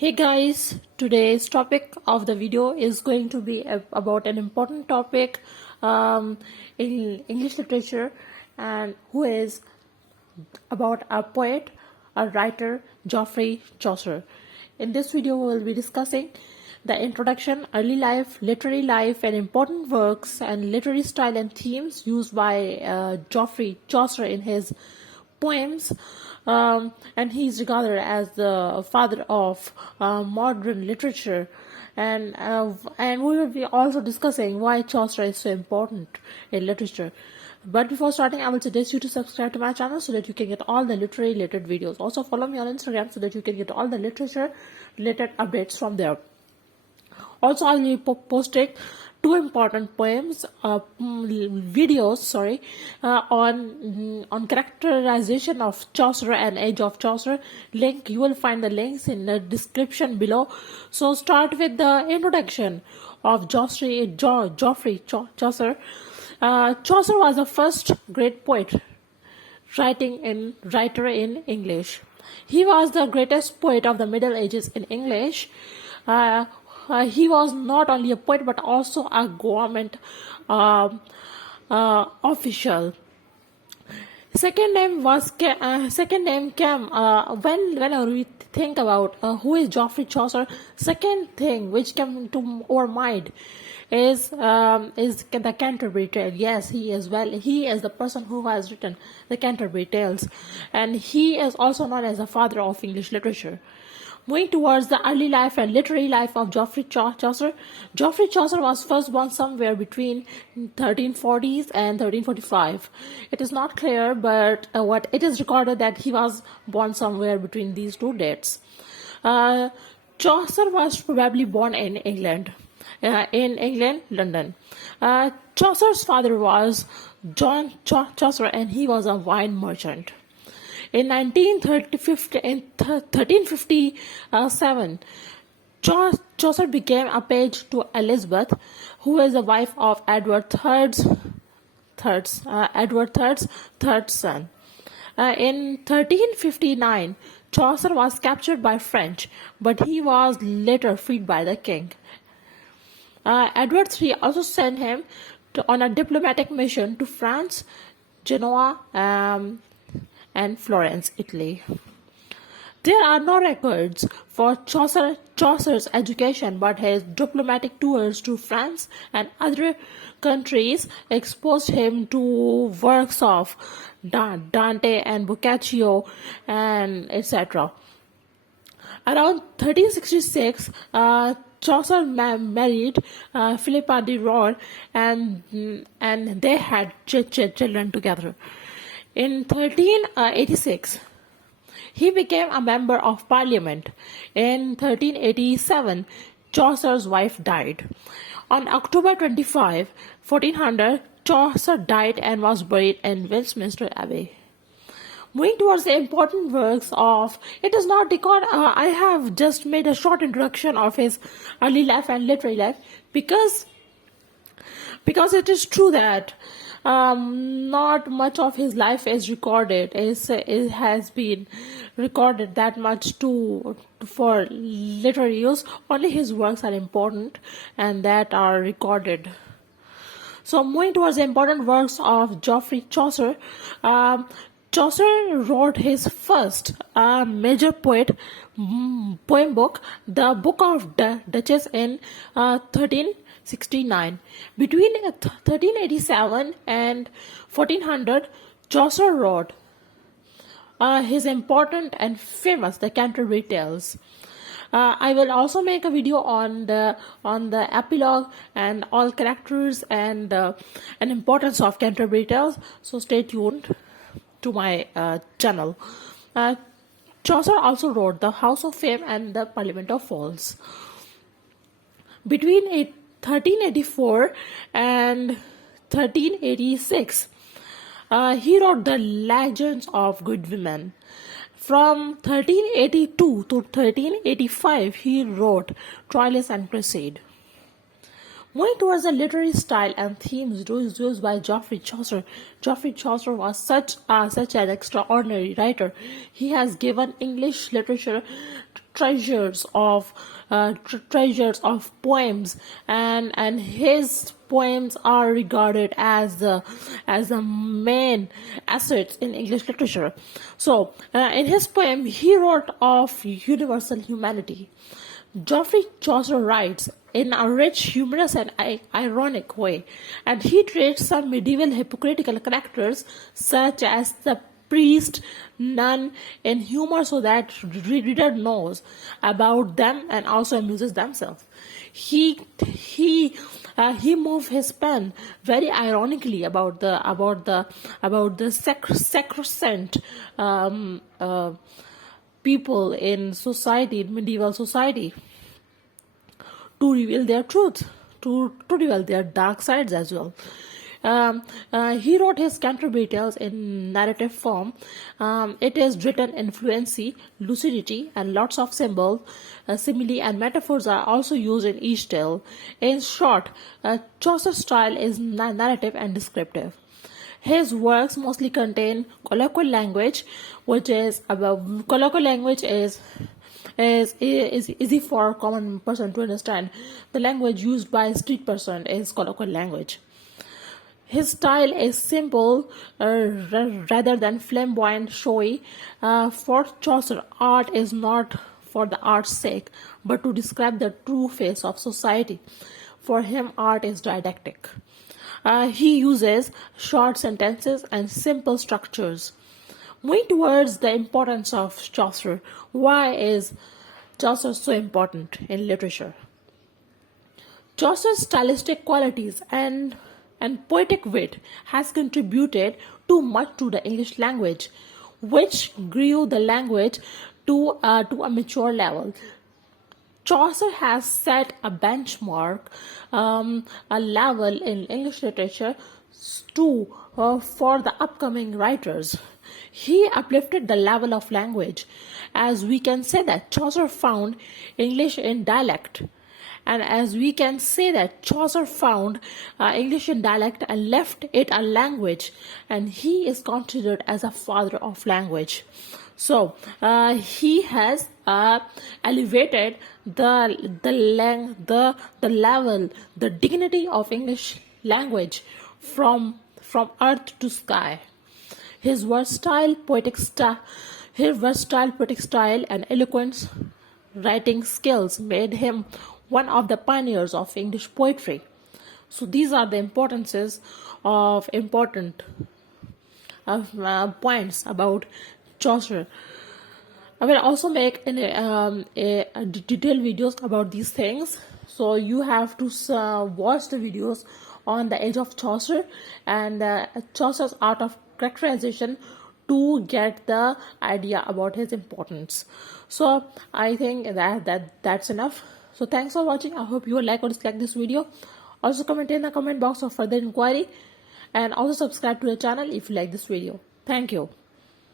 Hey guys, today's topic of the video is going to be about an important topic in English literature, and who is about a poet, a writer, Geoffrey Chaucer. In this video, we will be discussing the introduction, early life, literary life, and important works and literary style and themes used by Geoffrey Chaucer in his poems, and he's regarded as the father of modern literature. And we will be also discussing why Chaucer is so important in literature. But before starting, I will suggest you to subscribe to my channel so that you can get all the literary related videos. Also follow me on Instagram so that you can get all the literature related updates from there. Also, I will be posting two important poems, videos, on characterization of Chaucer and age of Chaucer. You will find the links in the description below. So start with the introduction of Geoffrey Chaucer. Chaucer was the first great poet writer in English. He was the greatest poet of the Middle Ages in English. He was not only a poet but also a government official. Second name came whenever we think about who is Geoffrey Chaucer. Second thing which came to our mind is the Canterbury Tale. Yes, he is the person who has written the Canterbury Tales, and he is also known as the father of English literature. Moving towards the early life and literary life of Geoffrey Chaucer. Geoffrey Chaucer was first born somewhere between 1340s and 1345. It is not clear, but what it is recorded that he was born somewhere between these two dates. Chaucer was probably born in England, London. Chaucer's father was John Chaucer, and he was a wine merchant. In 1357, Chaucer became a page to Elizabeth, who is the wife of Edward III's third son. In 1359, Chaucer was captured by French, but he was later freed by the king. Edward III also sent him on a diplomatic mission to France, Genoa, and Florence, Italy. There are no records for Chaucer's education, but his diplomatic tours to France and other countries exposed him to works of Dante and Boccaccio and etc. Around 1366, Chaucer married Philippa de Rohr, and they had children together. In 1386, he became a member of Parliament. In 1387, Chaucer's wife died. On October 25, 1400, Chaucer died and was buried in Westminster Abbey. Moving towards the important works of, it is not record. I have just made a short introduction of his early life and literary life because it is true that not much of his life is recorded. It has been recorded that much for literary use. Only his works are important and that are recorded. So moving towards the important works of Geoffrey Chaucer. Chaucer wrote his first major poem book, the Book of Duchess, in 1369. Between 1387 and 1400, Chaucer wrote his important and famous The Canterbury Tales. I will also make a video on the epilogue and all characters and importance of Canterbury Tales. So stay tuned to my channel. Chaucer also wrote The House of Fame and The Parliament of Fools. Between 1384 and 1386, he wrote The Legends of Good Women. From 1382 to 1385, he wrote Troilus and Cresside. Moving towards the literary style and themes used by Geoffrey Chaucer. Geoffrey Chaucer was such an extraordinary writer. He has given English literature treasures of treasures of poems, and his poems are regarded as the main assets in English literature. So, in his poem, he wrote of universal humanity. Geoffrey Chaucer writes in a rich, humorous, and ironic way, and he treats some medieval hypocritical characters such as the priest, nun in humor so that reader knows about them and also amuses themselves. He moved his pen very ironically about the sacrosanct people in society, in medieval society, to reveal their truth, to reveal their dark sides as well. He wrote his Canterbury Tales in narrative form. It is written in fluency, lucidity, and lots of symbols, simile, and metaphors are also used in each tale. In short, Chaucer's style is narrative and descriptive. His works mostly contain colloquial language, which is about colloquial language is easy for a common person to understand. The language used by a street person is colloquial language. His style is simple rather than flamboyant, showy. For Chaucer, art is not for the art's sake, but to describe the true face of society. For him, art is didactic. He uses short sentences and simple structures. Moving towards the importance of Chaucer, why is Chaucer so important in literature? Chaucer's stylistic qualities and poetic wit has contributed too much to the English language, which grew the language to a mature level. Chaucer has set a benchmark, a level in English literature for the upcoming writers. He uplifted the level of language, as we can say that Chaucer found English in dialect. And as we can say that Chaucer found English in dialect and left it a language, and he is considered as a father of language. So he has elevated the level, the dignity of English language from earth to sky. His versatile poetic style and eloquent writing skills made him one of the pioneers of English poetry. So these are the importances of important points about Chaucer. I will also make a detailed videos about these things. So you have to watch the videos on the age of Chaucer and Chaucer's art of characterization to get the idea about his importance. So I think that's enough. So thanks for watching. I hope you will like or dislike this video. Also comment in the comment box for further inquiry, and also subscribe to the channel if you like this video. Thank you.